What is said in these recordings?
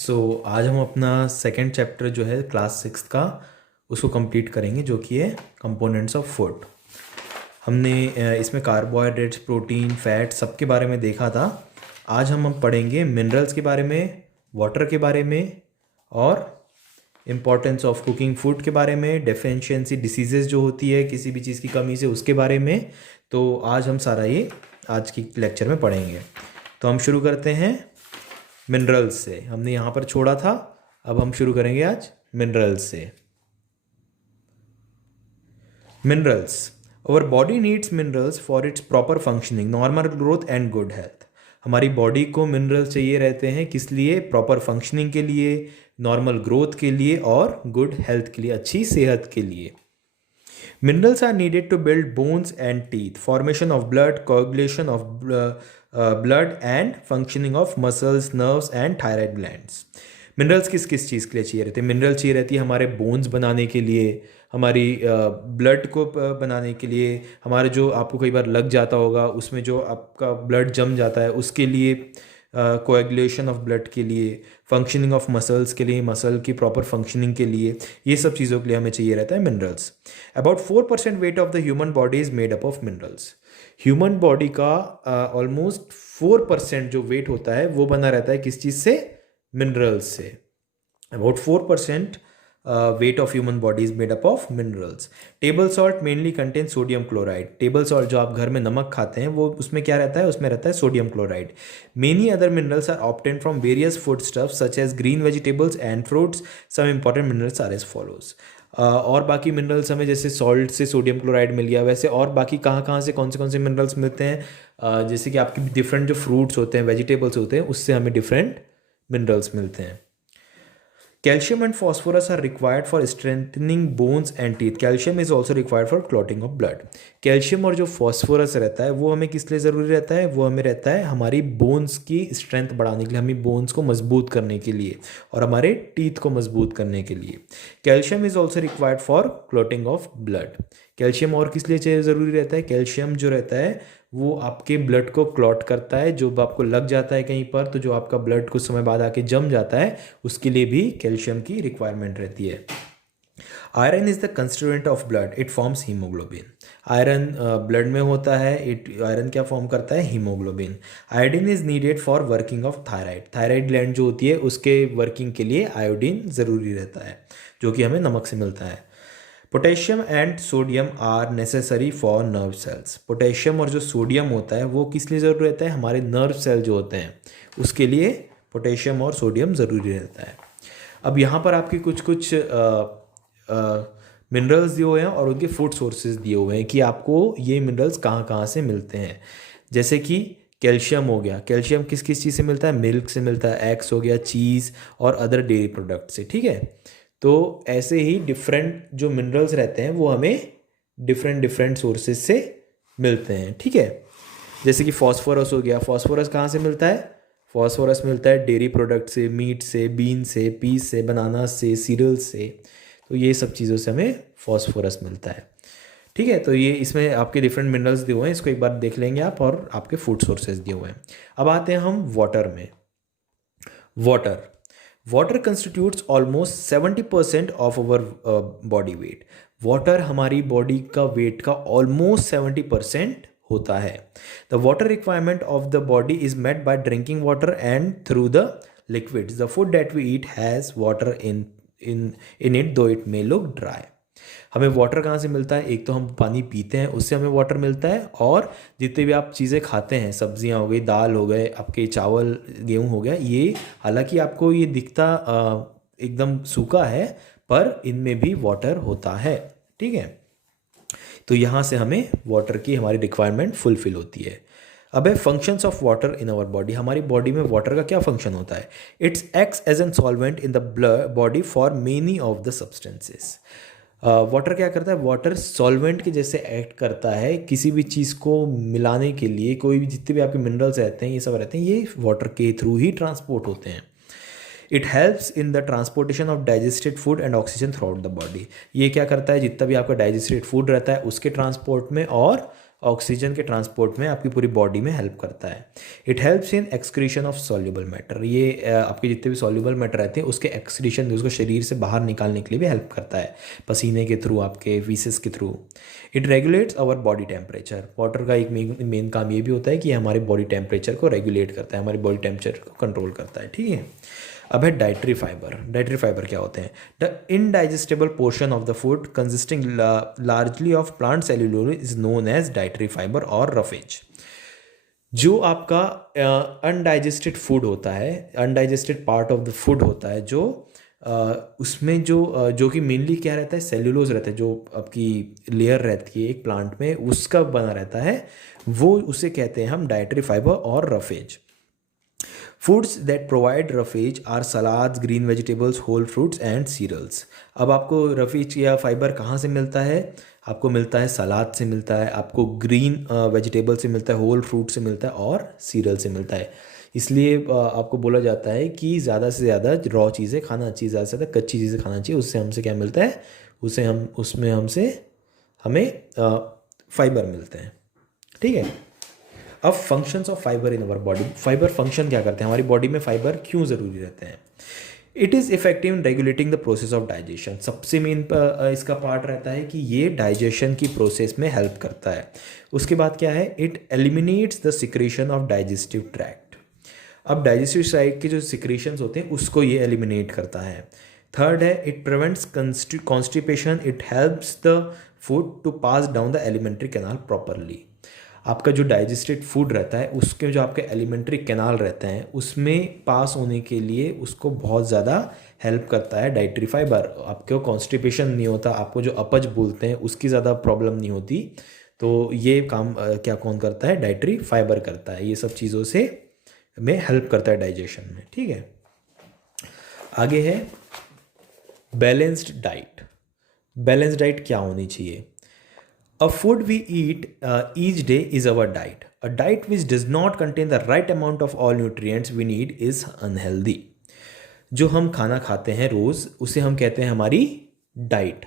आज हम अपना सेकंड चैप्टर जो है क्लास 6 का उसको कंप्लीट करेंगे, जो कि है कंपोनेंट्स ऑफ फूड। हमने इसमें कार्बोहाइड्रेट्स, प्रोटीन, फैट सबके बारे में देखा था। आज हम पढ़ेंगे मिनरल्स के बारे में, वाटर के बारे में और इम्पॉर्टेंस ऑफ कुकिंग फूड के बारे में, डेफिशिएंसी डिसीजेज जो होती है किसी भी चीज़ की कमी से, उसके बारे में। तो आज हम सारा ये आज की लेक्चर में पढ़ेंगे। तो हम शुरू करते हैं मिनरल्स से। हमने यहाँ पर छोड़ा था, अब हम शुरू करेंगे आज मिनरल्स से। Minerals, our body needs minerals for its proper functioning, normal growth and good health. हमारी बॉडी को मिनरल्स चाहिए रहते हैं, किस लिए? प्रॉपर फंक्शनिंग के लिए, नॉर्मल ग्रोथ के लिए और गुड हेल्थ के लिए, अच्छी सेहत के लिए। Minerals are needed to build bones and teeth, formation of blood, coagulation of blood and functioning of muscles, nerves and thyroid glands. Minerals किस किस चीज़ के लिए चाहिए रहते हैं? मिनरल चाहिए रहती है हमारे बोन्स बनाने के लिए, हमारी ब्लड को बनाने के लिए, हमारे जो आपको कई बार लग जाता होगा उसमें जो आपका ब्लड जम जाता है उसके लिए, कोएगुलेशन ऑफ ब्लड के लिए, फंक्शनिंग ऑफ मसल्स के लिए, मसल की प्रॉपर फंक्शनिंग के लिए, ये सब चीज़ों के लिए हमें चाहिए रहता है minerals. About 4% weight of the human body is made up of minerals. Human body का ऑलमोस्ट 4% जो वेट होता है वो बना रहता है किस चीज़ से? मिनरल्स से। About 4% weight of human body is made up of minerals. Table salt mainly contains sodium chloride. Table salt जो आप घर में नमक खाते हैं वो उसमें क्या रहता है? उसमें रहता है sodium chloride. Many other minerals are obtained from various foodstuffs such as green vegetables and fruits. Some important minerals are as follows. और बाकी मिनरल्स हमें जैसे सॉल्ट से सोडियम क्लोराइड मिल गया, वैसे और बाकी कहाँ कहाँ से कौन से मिनरल्स मिलते हैं? जैसे कि आपके डिफरेंट जो फ्रूट्स होते हैं, वेजिटेबल्स होते हैं, उससे हमें डिफरेंट मिनरल्स मिलते हैं। Calcium and phosphorus are required for strengthening bones and teeth. Calcium is also required for clotting of blood. Calcium और जो फॉस्फोरस रहता है वो हमें किस लिए ज़रूरी रहता है? वो हमें रहता है हमारी बोन्स की स्ट्रेंथ बढ़ाने के लिए, हमें बोन्स को मजबूत करने के लिए और हमारे टीथ को मजबूत करने के लिए। Calcium is also required for clotting of blood. Calcium और किस लिए ज़रूरी रहता है? कैल्शियम जो रहता है वो आपके ब्लड को क्लॉट करता है। जो आपको लग जाता है कहीं पर, तो जो आपका ब्लड कुछ समय बाद आके जम जाता है, उसके लिए भी कैल्शियम की रिक्वायरमेंट रहती है। Iron is the constituent of blood, it forms haemoglobin. Iron blood में होता है, आयरन क्या फॉर्म करता है? Haemoglobin. Iodine is needed for working of thyroid. Thyroid gland जो होती है उसके वर्किंग के लिए आयोडीन ज़रूरी रहता है, जो कि हमें नमक से मिलता है। Potassium and sodium are necessary for nerve cells. Potassium और जो सोडियम होता है वो किस लिए ज़रूरी रहता है? हमारे नर्व सेल जो होते हैं उसके लिए पोटेशियम और सोडियम ज़रूरी रहता है। अब यहाँ पर आपके कुछ कुछ मिनरल्स दिए हुए हैं और उनके फूड सोर्सेज दिए हुए हैं कि आपको ये मिनरल्स कहाँ कहाँ से मिलते हैं। जैसे कि कैल्शियम हो गया, कैल्शियम किस किस चीज़ से मिलता है? मिल्क से मिलता है, एग्स हो गया, चीज़ और अदर डेयरी प्रोडक्ट से, ठीक है। तो ऐसे ही डिफरेंट जो मिनरल्स रहते हैं वो हमें डिफरेंट सोर्सेज से मिलते हैं, ठीक है। जैसे कि फॉस्फोरस हो गया, फॉस्फोरस कहाँ से मिलता है? फॉस्फोरस मिलता है डेयरी प्रोडक्ट से, मीट से, बीन से, पीस से, बनाना से, सीरियल से। तो ये सब चीज़ों से हमें फॉस्फोरस मिलता है, ठीक है। तो ये इसमें आपके डिफरेंट मिनरल्स दिए हुए हैं, इसको एक बार देख लेंगे आप, और आपके फूड सोर्सेज दिए हुए हैं। अब आते हैं हम वाटर में। Water constitutes almost 70% of our body weight. Water हमारी बॉडी का वेट का ऑलमोस्ट 70% होता है। The water requirement of the body is met by drinking water and through the liquids. The food that we eat has water in it, though it may look dry. हमें water कहाँ से मिलता है? एक तो हम पानी पीते हैं, उससे हमें वाटर मिलता है, और जितने भी आप चीज़ें खाते हैं, सब्जियाँ हो गई, दाल हो गए, आपके चावल, गेहूँ हो गया, ये हालांकि आपको ये दिखता एकदम सूखा है, पर इनमें भी वाटर होता है, ठीक है। तो यहाँ से हमें वाटर की हमारी रिक्वायरमेंट फुलफिल होती है। अब है functions of water in our body. हमारी बॉडी में वाटर का क्या फंक्शन होता है? Its acts as an solvent in the body for many of the substances. Water क्या करता है? वाटर सॉल्वेंट के जैसे एक्ट करता है किसी भी चीज़ को मिलाने के लिए। कोई भी जितने भी आपके मिनरल्स रहते हैं, ये सब रहते हैं, ये वाटर के थ्रू ही ट्रांसपोर्ट होते हैं। It helps in the transportation of digested food and oxygen through out the body. ये क्या करता है? जितना भी आपका डाइजेस्टेड फूड रहता है उसके ट्रांसपोर्ट में और ऑक्सीजन के ट्रांसपोर्ट में आपकी पूरी बॉडी में हेल्प करता है। It helps in excretion of soluble matter, ये आपके जितने भी सॉल्युबल मैटर रहते हैं उसके एक्सक्रीशन, उसको शरीर से बाहर निकालने के लिए भी हेल्प करता है, पसीने के थ्रू, आपके फीसेस के through. It regulates our body temperature, water का एक मेन काम ये भी होता है कि हमारे बॉडी टेम्परेचर को रेगुलेट करता है, हमारी बॉडी टेम्परेचर को कंट्रोल करता है, ठीक है। अब है डाइटरी फाइबर। डाइटरी फाइबर क्या होते हैं? The indigestible portion of the food consisting largely of plant cellulose is known as dietary fibre और रफेज। जो आपका अनडाइजेस्टेड फूड होता है, undigested part of the food होता है, जो उसमें जो कि मेनली क्या रहता है, सेल्यूलोज रहता है, जो आपकी लेयर रहती है एक प्लांट में उसका बना रहता है, वो उसे कहते हैं हम डाइटरी फाइबर और roughage. Foods that provide roughage are salads, green vegetables, whole fruits and cereals. अब आपको रफेज या फाइबर कहाँ से मिलता है? आपको मिलता है सलाद से मिलता है, आपको ग्रीन वेजिटेबल से मिलता है, होल फ्रूट से मिलता है और सीरियल से मिलता है। इसलिए आपको बोला जाता है कि ज़्यादा से ज़्यादा रॉ चीज़ें खाना चाहिए, ज़्यादा से ज़्यादा कच्ची चीज़ें खाना चाहिए, उससे हमसे क्या मिलता है, हमें फाइबर मिलते हैं, ठीक है। अब functions of fibre in our body, fibre function क्या करते हैं, हमारी बॉडी में फाइबर क्यों ज़रूरी रहते हैं? It is effective in regulating the process of digestion, सबसे मेन इसका पार्ट रहता है कि ये डाइजेशन की प्रोसेस में हेल्प करता है। उसके बाद क्या है, it eliminates the secretion of digestive tract. अब डाइजेस्टिव ट्रैक्ट के जो सिक्रेशंस होते हैं उसको ये एलिमिनेट करता है। थर्ड है, it prevents constipation, it helps the food to pass down the alimentary canal properly. आपका जो डाइजेस्टेड फूड रहता है उसके जो आपके एलिमेंट्री कैनाल रहते हैं उसमें पास होने के लिए उसको बहुत ज़्यादा हेल्प करता है डाइटरी फाइबर। आपको कॉन्स्टिपेशन नहीं होता, आपको जो अपच बोलते हैं उसकी ज़्यादा प्रॉब्लम नहीं होती, तो ये काम कौन करता है? डाइटरी फाइबर करता है, ये सब चीज़ों से में हेल्प करता है डाइजेशन में, ठीक है। आगे है बैलेंस्ड डाइट। बैलेंस्ड डाइट क्या होनी चाहिए? A food we eat each day is our diet. A diet which does not contain the right amount of all nutrients we need is unhealthy. जो हम खाना खाते हैं रोज़ उसे हम कहते हैं हमारी डाइट,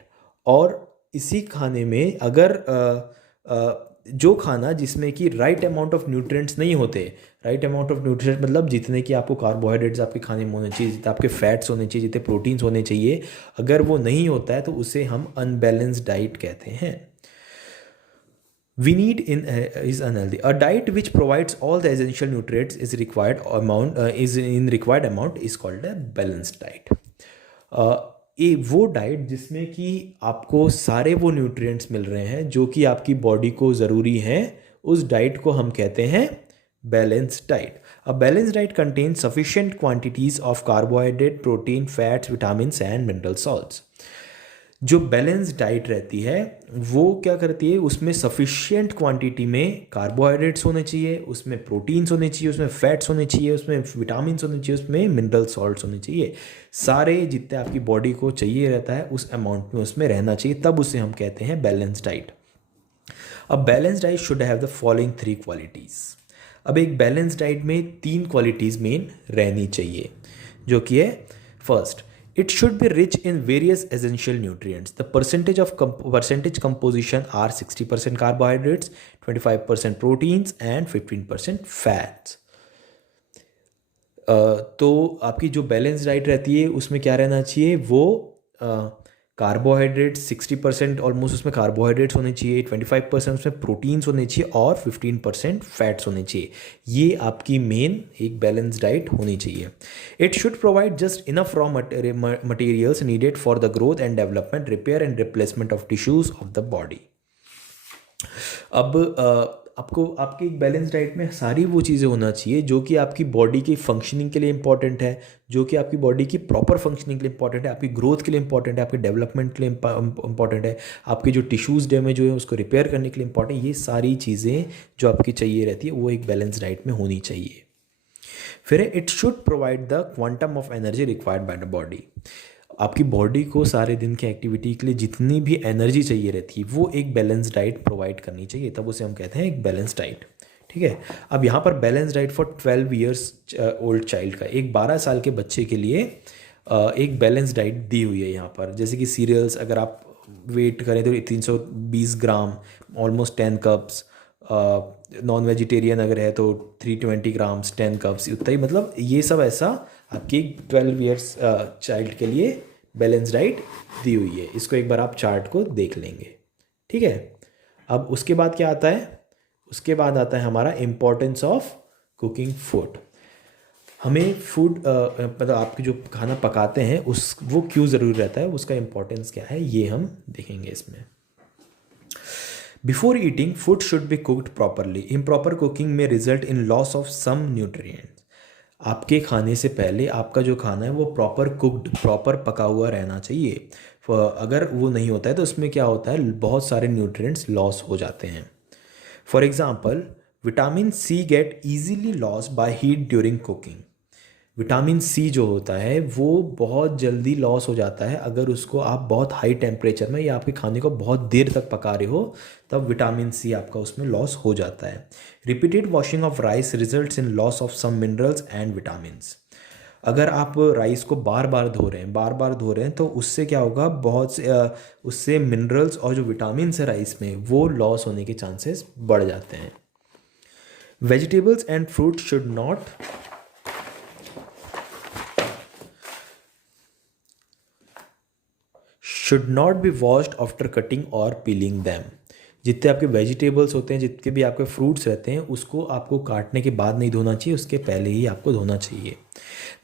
और इसी खाने में अगर जो खाना जिसमें कि राइट अमाउंट ऑफ न्यूट्रिएंट्स नहीं होते, राइट अमाउंट ऑफ न्यूट्रिएंट्स मतलब जितने कि आपको कार्बोहाइड्रेट्स आपके खाने में होने चाहिए, जितने आपके फैट्स होने चाहिए, जितने प्रोटीन्स होने चाहिए, अगर वो नहीं होता है तो उसे हम अनबैलेंस्ड डाइट कहते हैं। We need is unhealthy. A diet which provides all the essential nutrients is in required amount is called a balanced diet. वो डाइट जिसमें कि आपको सारे वो न्यूट्रिएंट्स मिल रहे हैं जो कि आपकी बॉडी को ज़रूरी हैं, उस डाइट को हम कहते हैं balanced diet. A balanced diet contains sufficient quantities of carbohydrate, protein, fats, vitamins and mineral salts. जो बैलेंस डाइट रहती है वो क्या करती है, उसमें सफिशिएंट क्वांटिटी में कार्बोहाइड्रेट्स होने चाहिए, उसमें प्रोटीन्स होने चाहिए, उसमें फैट्स होने चाहिए, उसमें विटामिन्स होने चाहिए, उसमें मिनरल सॉल्ट्स होने चाहिए। सारे जितने आपकी बॉडी को चाहिए रहता है उस अमाउंट में उसमें रहना चाहिए, तब उसे हम कहते हैं बैलेंस डाइट। अब balance diet should have the following 3 qualities. अब एक बैलेंस डाइट में 3 क्वालिटीज़ मेन रहनी चाहिए, जो कि है first, it should be rich in various essential nutrients. The percentage composition are 60% carbohydrates, 25% proteins and 15% fats. तो आपकी जो बैलेंस डाइट रहती है उसमें क्या रहना चाहिए, वो कार्बोहाइड्रेट्स 60% ऑलमोस्ट उसमें कार्बोहाइड्रेट्स होने चाहिए, 25% उसमें प्रोटीन्स होने चाहिए और 15% फैट्स होने चाहिए। ये आपकी मेन एक बैलेंस डाइट होनी चाहिए। It should provide just enough raw materials needed for the growth and development, repair and replacement of tissues of the body. अब आपको आपकी एक बैलेंस डाइट में सारी वो चीज़ें होना चाहिए जो कि आपकी बॉडी की फंक्शनिंग के लिए इंपॉर्टेंट है, जो कि आपकी बॉडी की प्रॉपर फंक्शनिंग के लिए इंपॉर्टेंट है, आपकी ग्रोथ के लिए इंपॉर्टेंट है, आपके डेवलपमेंट के लिए इंपॉर्टेंट है, आपके जो टिश्यूज़ डैमेज हुए हैं उसको रिपेयर करने के लिए इंपॉर्टेंट है। ये सारी चीज़ें जो आपकी चाहिए रहती है वो एक बैलेंस डाइट में होनी चाहिए। फिर it should provide the quantum of energy required by the body. आपकी बॉडी को सारे दिन की एक्टिविटी के लिए जितनी भी एनर्जी चाहिए रहती है वो एक बैलेंस डाइट प्रोवाइड करनी चाहिए, तब उसे हम कहते हैं एक बैलेंस डाइट, ठीक है। अब यहाँ पर balance diet for 12 years old child का, एक 12 साल के बच्चे के लिए एक बैलेंस डाइट दी हुई है यहाँ पर। जैसे कि सीरियल्स अगर आप वेट करें तो 320 ग्राम, ऑलमोस्ट 10 कप्स, नॉन वेजिटेरियन अगर है तो 320 ग्राम्स 10 कप्स उतना ही, मतलब ये सब ऐसा आपकी 12 ईयर्स चाइल्ड के लिए बैलेंस डाइट दी हुई है। इसको एक बार आप चार्ट को देख लेंगे, ठीक है। अब उसके बाद क्या आता है, उसके बाद आता है हमारा इम्पोर्टेंस ऑफ कुकिंग फूड। हमें फूड मतलब आपके जो खाना पकाते हैं उस वो क्यों ज़रूरी रहता है, उसका इम्पोर्टेंस क्या है, ये हम देखेंगे इसमें। Before eating food should be cooked properly. Improper cooking may result in loss of some nutrients. आपके खाने से पहले आपका जो खाना है वो प्रॉपर कुक्ड, प्रॉपर पका हुआ रहना चाहिए। अगर वो नहीं होता है तो उसमें क्या होता है, बहुत सारे न्यूट्रिएंट्स लॉस हो जाते हैं। For example, vitamin C get easily loss by heat during cooking. Vitamin C जो होता है वो बहुत जल्दी लॉस हो जाता है अगर उसको आप बहुत हाई टेम्परेचर में या आपके खाने को बहुत देर तक पका रहे हो, तब विटामिन सी आपका उसमें लॉस हो जाता है। Repeated washing of rice results in loss of some minerals and vitamins. अगर आप राइस को बार बार धो रहे हैं, बार बार धो रहे हैं, तो उससे क्या होगा, बहुत से उससे मिनरल्स और जो विटामिन है राइस में वो लॉस होने के चांसेस बढ़ जाते हैं। Vegetables and fruit should not be washed after cutting और पीलिंग दैम। जितने आपके वेजिटेबल्स होते हैं, जितने भी आपके फ्रूट्स रहते हैं, उसको आपको काटने के बाद नहीं धोना चाहिए, उसके पहले ही आपको धोना चाहिए।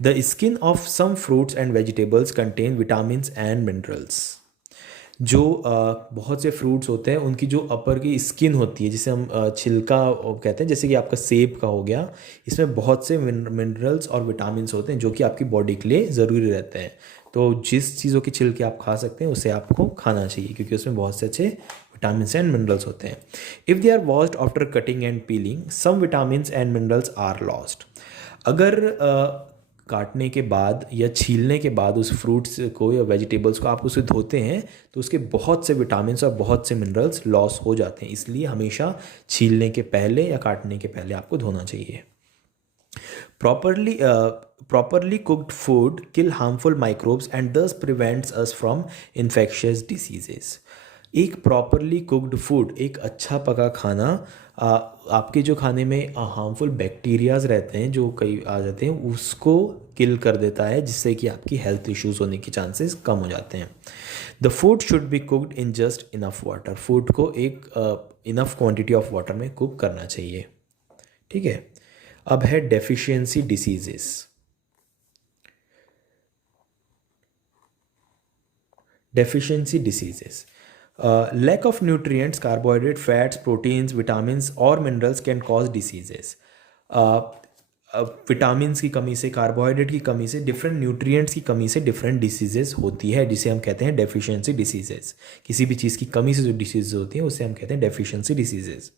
The skin of some fruits and vegetables contain vitamins and minerals. जो बहुत से फ्रूट्स होते हैं उनकी जो अपर की स्किन होती है, जिसे हम छिलका कहते हैं, जैसे कि आपका सेब का हो गया, इसमें बहुत से मिनरल्स और विटामिन्स होते हैं जो कि आपकी बॉडी के लिए ज़रूरी रहते हैं। तो जिस चीज़ों की छिलके आप खा सकते हैं उसे आपको खाना चाहिए, क्योंकि उसमें बहुत से अच्छे विटामिन्स एंड मिनरल्स होते हैं। If they are washed after cutting and peeling some vitamins and minerals are lost. अगर काटने के बाद या छीलने के बाद उस फ्रूट्स को या वेजिटेबल्स को आप उसे धोते हैं तो उसके बहुत से विटामिन्स और बहुत से मिनरल्स लॉस हो जाते हैं। इसलिए हमेशा छीलने के पहले या काटने के पहले आपको धोना चाहिए। Properly cooked food kill harmful microbes and thus prevents us from infectious diseases. एक प्रॉपरली कुक्ड फूड, एक अच्छा पका खाना आपके जो खाने में हार्मफुल बैक्टीरियाज रहते हैं जो कई आ जाते हैं उसको किल कर देता है, जिससे कि आपकी हेल्थ इश्यूज होने के चांसेस कम हो जाते हैं। The food should be cooked in just enough water. Food को एक इनफ क्वांटिटी ऑफ वाटर में कुक करना चाहिए, ठीक है। अब है deficiency diseases. Deficiency diseases, lack of nutrients, carbohydrate, fats, proteins, vitamins और minerals can cause diseases. Vitamins की कमी से, कार्बोहाइड्रेट की कमी से, डिफरेंट न्यूट्रिएंट्स की कमी से डिफरेंट डिसीजेस होती है, जिसे हम कहते हैं डेफिशिएंसी डिसीजेस। किसी भी चीज़ की कमी से जो डिसीजेज होती हैं उसे हम कहते हैं deficiency diseases.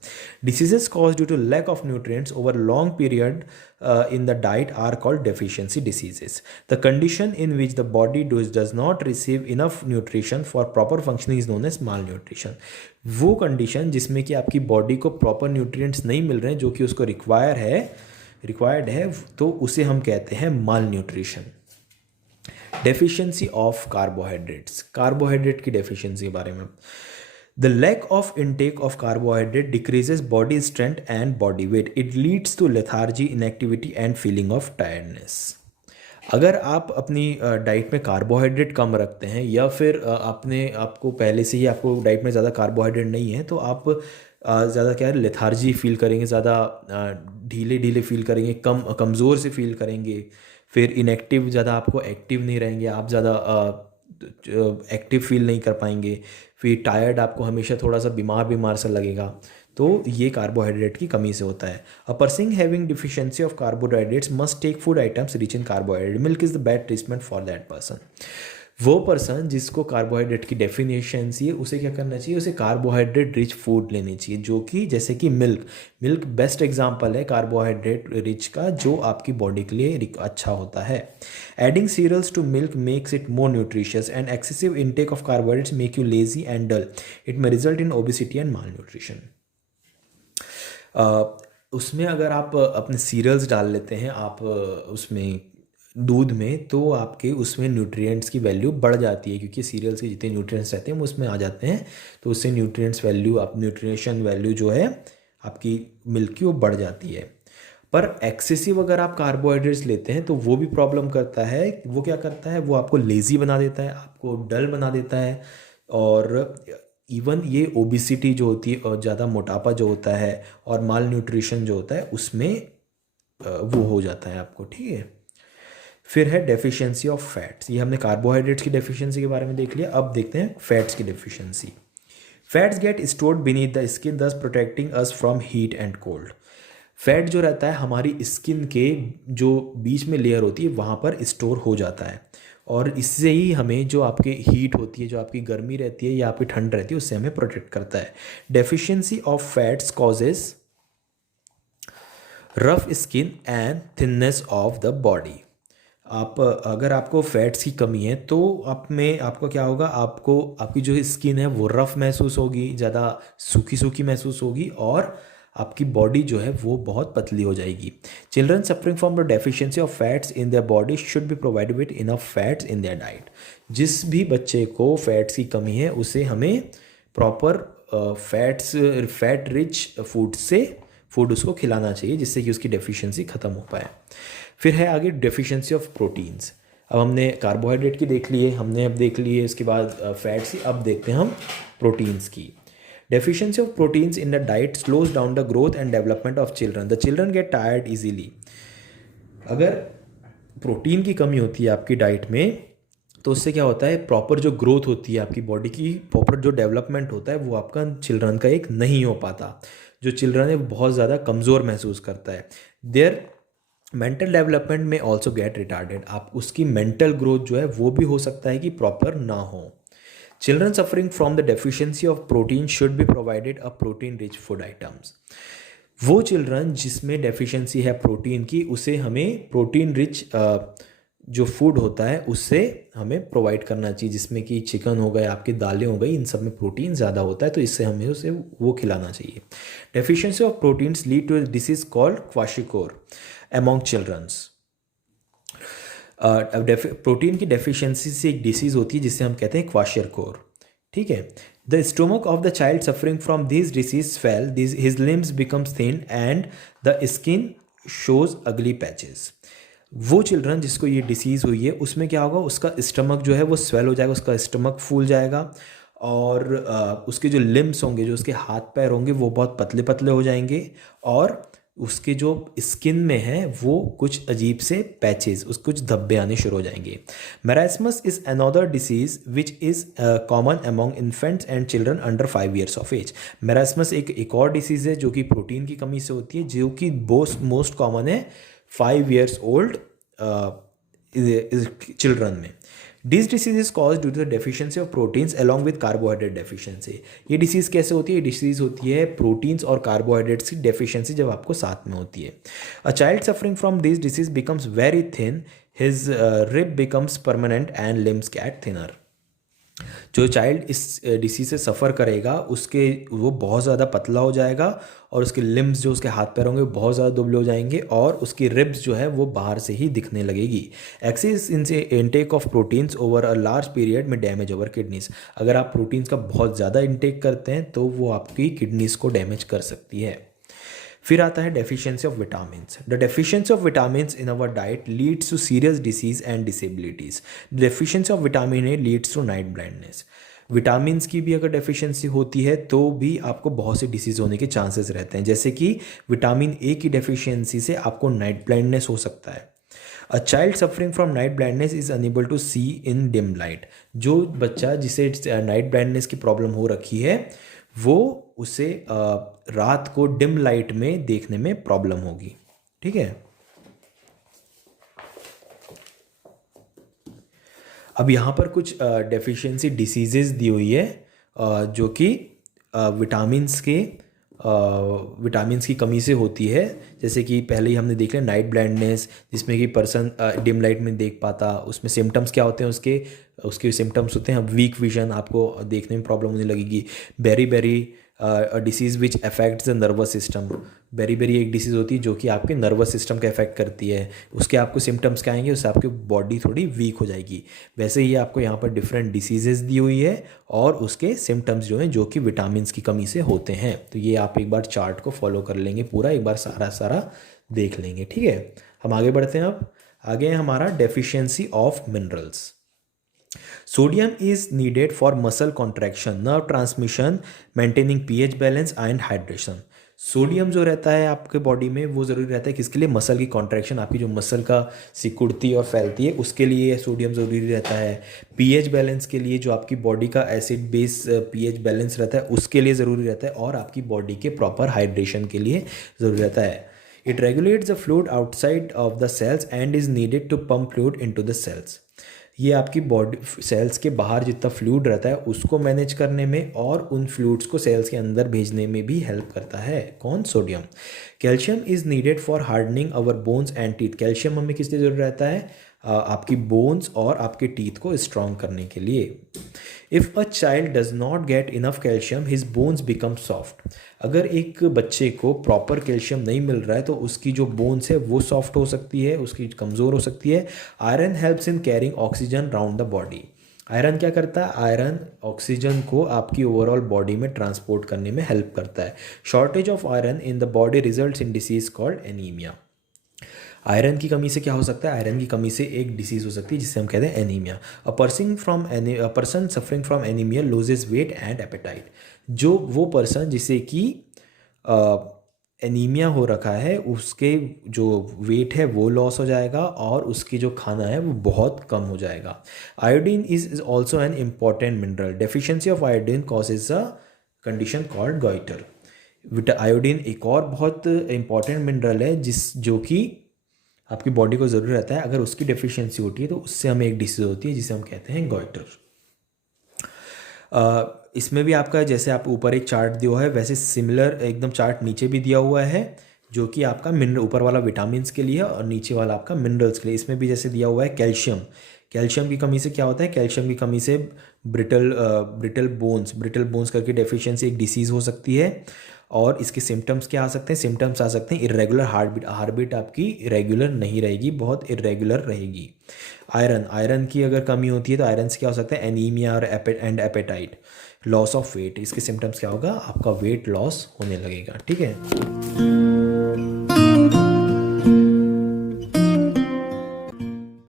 Diseases cause due to lack of nutrients over long period in the diet are called deficiency diseases. The condition in which the body does not receive enough nutrition for proper functioning is known as malnutrition. वो condition जिसमें कि आपकी body को proper nutrients नहीं मिल रहे हैं जो कि उसको रिक्वायर्ड है, तो उसे हम कहते हैं malnutrition. Deficiency of carbohydrates, carbohydrate की डेफिशिएंसी के बारे में। The lack of intake of carbohydrate decreases body strength and body weight. It leads to lethargy, inactivity and feeling of tiredness. अगर आप अपनी डाइट में कार्बोहाइड्रेट कम रखते हैं या फिर आपको पहले से ही आपको डाइट में ज़्यादा कार्बोहाइड्रेट नहीं है, तो आप ज़्यादा क्या है, लेथार्जी फील करेंगे, ज़्यादा ढीले फील करेंगे, कमज़ोर से फील करेंगे, फिर इनएक्टिव, ज़्यादा आपको एक्टिव नहीं रहेंगे, आप ज़्यादा एक्टिव फील नहीं कर पाएंगे, फिर टायर्ड, आपको हमेशा थोड़ा सा बीमार सा लगेगा। तो ये कार्बोहाइड्रेट की कमी से होता है। A person having deficiency of carbohydrates must take food items rich in carbohydrate. Milk is the best treatment for that person. वो पर्सन जिसको कार्बोहाइड्रेट की डेफिशिएंसी है उसे क्या करना चाहिए, उसे कार्बोहाइड्रेट रिच फूड लेनी चाहिए, जो कि जैसे कि मिल्क बेस्ट एग्जांपल है कार्बोहाइड्रेट रिच का, जो आपकी बॉडी के लिए अच्छा होता है। Adding cereals to milk makes it more nutritious and excessive intake of carbohydrates make you lazy and dull. It may result in obesity and malnutrition. उसमें अगर आप अपने सीरियल्स डाल लेते हैं आप उसमें दूध में, तो आपके उसमें न्यूट्रिएंट्स की वैल्यू बढ़ जाती है, क्योंकि सीरियल्स के जितने न्यूट्रिएंट्स रहते हैं वो उसमें आ जाते हैं, तो उससे न्यूट्रिएंट्स वैल्यू, आप न्यूट्रिशन वैल्यू जो है आपकी मिल्क की वो बढ़ जाती है। पर एक्सेसिव अगर आप कार्बोहाइड्रेट्स लेते हैं तो वो भी प्रॉब्लम करता है। वो क्या करता है, वो आपको लेज़ी बना देता है, आपको डल बना देता है, और इवन ये ओबिसिटी जो होती है और ज़्यादा मोटापा जो होता है और माल न्यूट्रिशन जो होता है उसमें वो हो जाता है आपको, ठीक है। फिर है डेफिशिएंसी ऑफ फैट्स। ये हमने कार्बोहाइड्रेट्स की डेफिशिएंसी के बारे में देख लिया, अब देखते हैं फैट्स की deficiency. Fats get stored beneath the skin thus protecting us from heat and cold. Fat जो रहता है हमारी स्किन के जो बीच में लेयर होती है वहाँ पर स्टोर हो जाता है, और इससे ही हमें जो आपके हीट होती है, जो आपकी गर्मी रहती है या आपकी ठंड रहती है, उससे हमें प्रोटेक्ट करता है। Deficiency of fats causes rough skin and thinness of the body. आप अगर आपको फैट्स की कमी है तो आप में आपको क्या होगा, आपको आपकी जो स्किन है वो रफ महसूस होगी, ज़्यादा सूखी सूखी महसूस होगी, और आपकी बॉडी जो है वो बहुत पतली हो जाएगी। Children suffering from the deficiency of fats in their body should be provided with enough fats in their diet. जिस भी बच्चे को फैट्स की कमी है उसे हमें प्रॉपर फैट रिच फूड उसको खिलाना चाहिए, जिससे कि उसकी डेफिशिएंसी ख़त्म हो पाए। फिर है आगे डेफिशिएंसी ऑफ प्रोटीन्स। अब हमने कार्बोहाइड्रेट की देख लिए, हमने अब देख लिए इसके बाद फैट्स की, अब देखते हैं हम प्रोटीन्स की। Deficiency of proteins in the diet slows down the growth and development of children. The children get tired easily. अगर प्रोटीन की कमी होती है आपकी डाइट में तो उससे क्या होता है, प्रॉपर जो ग्रोथ होती है आपकी बॉडी की, प्रॉपर जो डेवलपमेंट होता है वो आपका चिल्ड्रन का एक नहीं हो पाता। जो चिल्ड्रन है वो बहुत ज़्यादा कमज़ोर महसूस करता है। देयर मेंटल डेवलपमेंट में ऑल्सो गेट रिटार्डेड। आप उसकी मेंटल ग्रोथ जो है वो भी हो सकता है कि प्रॉपर ना हो। Children suffering from the deficiency of protein should be provided a protein rich food items. वो चिल्ड्रन जिसमें डेफिशिएंसी है प्रोटीन की, उसे हमें प्रोटीन रिच जो फूड होता है उससे हमें प्रोवाइड करना चाहिए, जिसमें कि चिकन हो गए, आपकी दालें हो गई, इन सब में प्रोटीन ज़्यादा होता है, तो इससे हमें उसे वो खिलाना चाहिए। Deficiency of proteins lead to a disease called kwashiorkor among childrens. Protein की डेफिशिएंसी से एक डिसीज़ होती है जिसे हम कहते हैं क्वाशियरकोर, ठीक है। The stomach of the child suffering from this disease swell, his limbs becomes thin and the skin shows अगली पैचेस। वो चिल्ड्रन जिसको ये डिसीज़ हुई है उसमें क्या होगा, उसका स्टमक जो है वो स्वेल हो जाएगा, उसका स्टमक फूल जाएगा, और उसके जो लिम्स होंगे, जो उसके हाथ पैर होंगे, वो बहुत पतले पतले हो जाएंगे, और उसके जो स्किन में है वो कुछ अजीब से पैचेस, उस कुछ धब्बे आने शुरू हो जाएंगे। Marasmus is another disease which is common among infants and children under 5 years of age. Marasmus एक और डिसीज़ है जो कि प्रोटीन की कमी से होती है, जो कि मोस्ट कॉमन है 5 years ओल्ड चिल्ड्रन में। This disease is cause due to the deficiency of proteins along with carbohydrate deficiency. ये डिसीज़ कैसे होती है, ये डिसीज़ होती है प्रोटीन्स और कार्बोहाइड्रेट्स की डेफिशिएंसी जब आपको साथ में होती है। A child suffering from this disease becomes very thin, his rib becomes permanent and limbs get thinner. जो चाइल्ड इस डिसीज से सफ़र करेगा उसके वो बहुत ज़्यादा पतला हो जाएगा, और उसके लिम्स जो उसके हाथ पैर होंगे बहुत ज़्यादा दुबले हो जाएंगे, और उसकी रिब्स जो है वो बाहर से ही दिखने लगेगी। एक्सेस इन से intake of proteins over a large period में डैमेज ओवर किडनीज। अगर आप प्रोटीन्स का बहुत ज़्यादा इनटेक करते हैं तो वो आपकी किडनीज को डैमेज कर सकती है। फिर आता है deficiency of vitamins. The deficiency of vitamins in our diet leads to serious disease and disabilities. Deficiency of vitamin A leads to night blindness. Vitamins की भी अगर डेफिशिएंसी होती है तो भी आपको बहुत से डिसीज होने के चांसेस रहते हैं, जैसे कि विटामिन ए की डेफिशिएंसी से आपको नाइट ब्लाइंडनेस हो सकता है। A child suffering from night blindness is unable to see in dim light. जो बच्चा जिसे नाइट ब्लाइंडनेस की प्रॉब्लम हो रखी है वो उसे रात को डिम लाइट में देखने में प्रॉब्लम होगी, ठीक है। अब यहाँ पर कुछ डेफिशिएंसी डिसीजेस दी हुई है जो कि विटामिन्स की कमी से होती है। जैसे कि पहले ही हमने देख लिया नाइट ब्लाइंडनेस, जिसमें कि पर्सन डिम लाइट में देख पाता। उसमें सिम्टम्स क्या होते हैं, उसके सिम्टम्स होते हैं वीक विजन, आपको देखने में प्रॉब्लम होने लगेगी। Beriberi disease which affects the nervous system, beriberi एक डिसीज़ होती है जो कि आपके नर्वस सिस्टम का इफेक्ट करती है, उसके आपको सिम्टम्स क्या आएंगे, उससे आपकी बॉडी थोड़ी वीक हो जाएगी। वैसे ही आपको यहाँ पर डिफरेंट डिसीजेज़ दी हुई है और उसके सिम्टम्स जो हैं जो कि विटामिन की कमी से होते हैं। तो ये आप एक बार चार्ट को फॉलो कर लेंगे, पूरा एक बार सारा देख लेंगे, ठीक है। हम आगे बढ़ते हैं। अब आगे है हमारा deficiency of minerals. Sodium is needed for muscle contraction, nerve transmission, maintaining pH balance and hydration. Sodium जो रहता है आपके बॉडी में वो ज़रूरी रहता है किसके लिए, मसल की कॉन्ट्रैक्शन, आपकी जो मसल का सिकुड़ती और फैलती है उसके लिए सोडियम ज़रूरी रहता है। पीएच बैलेंस के लिए, जो आपकी बॉडी का एसिड बेस पीएच बैलेंस रहता है उसके लिए ज़रूरी रहता है, और आपकी बॉडी के प्रॉपर हाइड्रेशन के लिए ज़रूरी रहता है। It regulates the fluid outside of the cells and is needed to pump fluid into the cells. ये आपकी बॉडी सेल्स के बाहर जितना फ्लूइड रहता है उसको मैनेज करने में और उन फ्लूइड्स को सेल्स के अंदर भेजने में भी हेल्प करता है। कौन, sodium. Calcium is needed for hardening our bones and teeth. Calcium हमें किस लिए जरूरत रहता है, आपकी बोन्स और आपके टीथ को स्ट्रॉन्ग करने के लिए। If a child does not get enough calcium his bones become soft. अगर एक बच्चे को प्रॉपर कैल्शियम नहीं मिल रहा है तो उसकी जो बोन्स है वो सॉफ्ट हो सकती है, उसकी कमज़ोर हो सकती है। Iron helps in carrying oxygen round the body. Iron क्या करता है, आयरन ऑक्सीजन को आपकी ओवरऑल बॉडी में ट्रांसपोर्ट करने में हेल्प करता है। Shortage of iron in the body results in disease called anaemia. Iron की कमी से क्या हो सकता है, आयरन की कमी से एक डिसीज़ हो सकती है जिसे हम कहते हैं anaemia. A person suffering from anaemia loses weight and appetite. जो वो पर्सन जिसे कि एनीमिया हो रखा है उसके जो वेट है वो लॉस हो जाएगा और उसकी जो खाना है वो बहुत कम हो जाएगा। Iodine is also an important mineral. Deficiency of iodine causes a condition called goitre. Iodine एक और बहुत इंपॉर्टेंट मिनरल है जो कि आपकी बॉडी को ज़रूरी रहता है। अगर उसकी डेफिशिएंसी होती है तो उससे हमें एक डिसीज़ होती है जिसे हम कहते हैं गॉइटर। इसमें भी आपका जैसे आप ऊपर एक चार्ट दिया हुआ है वैसे सिमिलर एकदम चार्ट नीचे भी दिया हुआ है जो कि आपका मिनरल, ऊपर वाला विटामिन्स के लिए है और नीचे वाला आपका मिनरल्स के लिए। इसमें भी जैसे दिया हुआ है कैल्शियम। कैल्शियम की कमी से क्या होता है, कैल्शियम की कमी से ब्रिटल बोन्स करके डेफिशिएंसी एक डिसीज़ हो सकती है। और इसके सिम्टम्स क्या आ सकते हैं, सिम्टम्स आ सकते हैं इरेगुलर हार्ट बीट आपकी रेगुलर नहीं रहेगी, बहुत इरेगुलर रहेगी। आयरन की अगर कमी होती है तो आयरन से क्या हो सकता है, एनीमिया और एपेटाइट। लॉस ऑफ वेट, इसके सिम्टम्स क्या होगा, आपका वेट लॉस होने लगेगा, ठीक है।